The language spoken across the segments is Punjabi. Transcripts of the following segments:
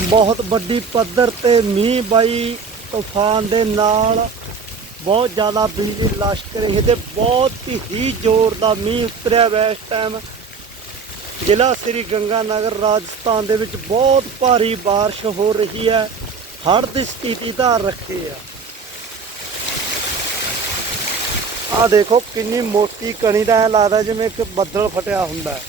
ਬਹੁਤ ਵੱਡੀ ਪੱਧਰ ਤੇ ਮੀਂਹ ਬਾਈ ਤੂਫਾਨ ਦੇ ਨਾਲ ਬਹੁਤ ਜ਼ਿਆਦਾ ਬਿਜਲੀ ਲਸ਼ਕ ਰਹੀ ਹੈ ਤੇ ਬਹੁਤ ਹੀ ਜ਼ੋਰ ਦਾ ਮੀਂਹ ਉਤਰਿਆ ਵੈ ਇਸ ਟਾਈਮ ਜ਼ਿਲ੍ਹਾ ਸ੍ਰੀ ਗੰਗਾਨਗਰ ਰਾਜਸਥਾਨ ਦੇ ਵਿੱਚ ਬਹੁਤ ਭਾਰੀ بارش ਹੋ ਰਹੀ ਹੈ ਹੜ੍ਹ ਦੀ ਸਥਿਤੀ ਧਾਰ ਰੱਖੀ ਆ ਆ ਦੇਖੋ ਕਿੰਨੀ ਮੋਟੀ ਕਣੀ ਦਾ ਐ ਲੱਗਦਾ ਜਿਵੇਂ ਇੱਕ ਬੱਦਲ ਫਟਿਆ ਹੁੰਦਾ ਹੈ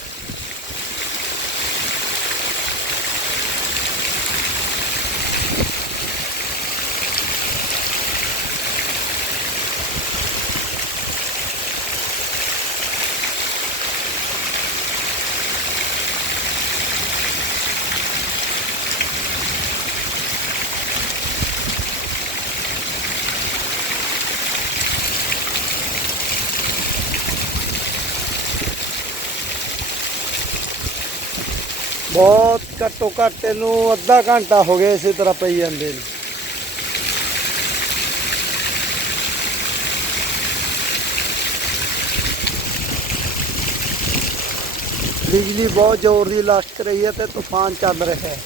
ਬਹੁਤ ਘੱਟੋ ਘੱਟ ਇਹਨੂੰ ਅੱਧਾ ਘੰਟਾ ਹੋ ਗਿਆ ਇਸੇ ਤਰ੍ਹਾਂ ਪਈ ਜਾਂਦੇ ਨੇ। ਬਿਜਲੀ ਬਹੁਤ ਜ਼ੋਰ ਦੀ ਲੱਗ ਰਹੀ ਹੈ ਤੇ ਤੂਫਾਨ ਚੱਲ ਰਿਹਾ ਹੈ।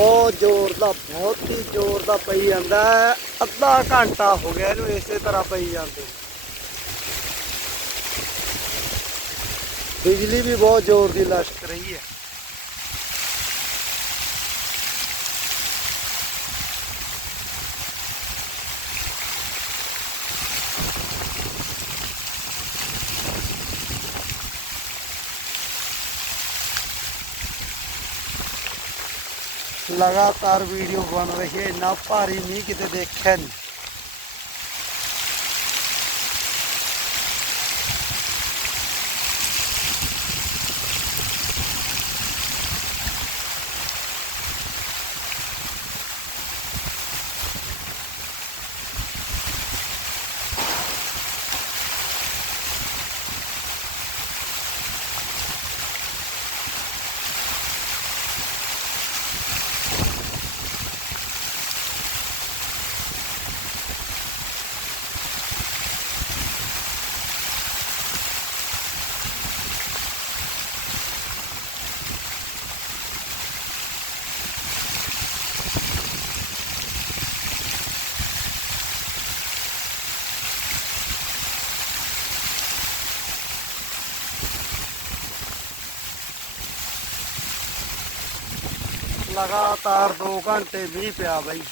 ਬਹੁਤ ਜ਼ੋਰ ਦਾ, ਬਹੁਤ ਹੀ ਜ਼ੋਰ ਦਾ ਪਈ ਜਾਂਦਾ ਹੈ। ਅੱਧਾ ਘੰਟਾ ਹੋ ਗਿਆ ਇਹਨੂੰ ਇਸੇ ਤਰ੍ਹਾਂ ਪਈ ਜਾਂਦੇ ਬਿਜਲੀ ਵੀ ਬਹੁਤ ਜ਼ੋਰ ਦੀ ਲਸ਼ਕ ਰਹੀ ਹੈ। ਲਗਾਤਾਰ ਵੀਡੀਓ ਬਣ ਰਹੀ ਹੈ। ਇੰਨਾ ਭਾਰੀ ਮੀਂਹ ਕਿਤੇ ਦੇਖਿਆ ਨਹੀਂ। ਲਗਾਤਾਰ 2 ਘੰਟੇ ਮੀਂਹ ਪਿਆ ਬਾਈ।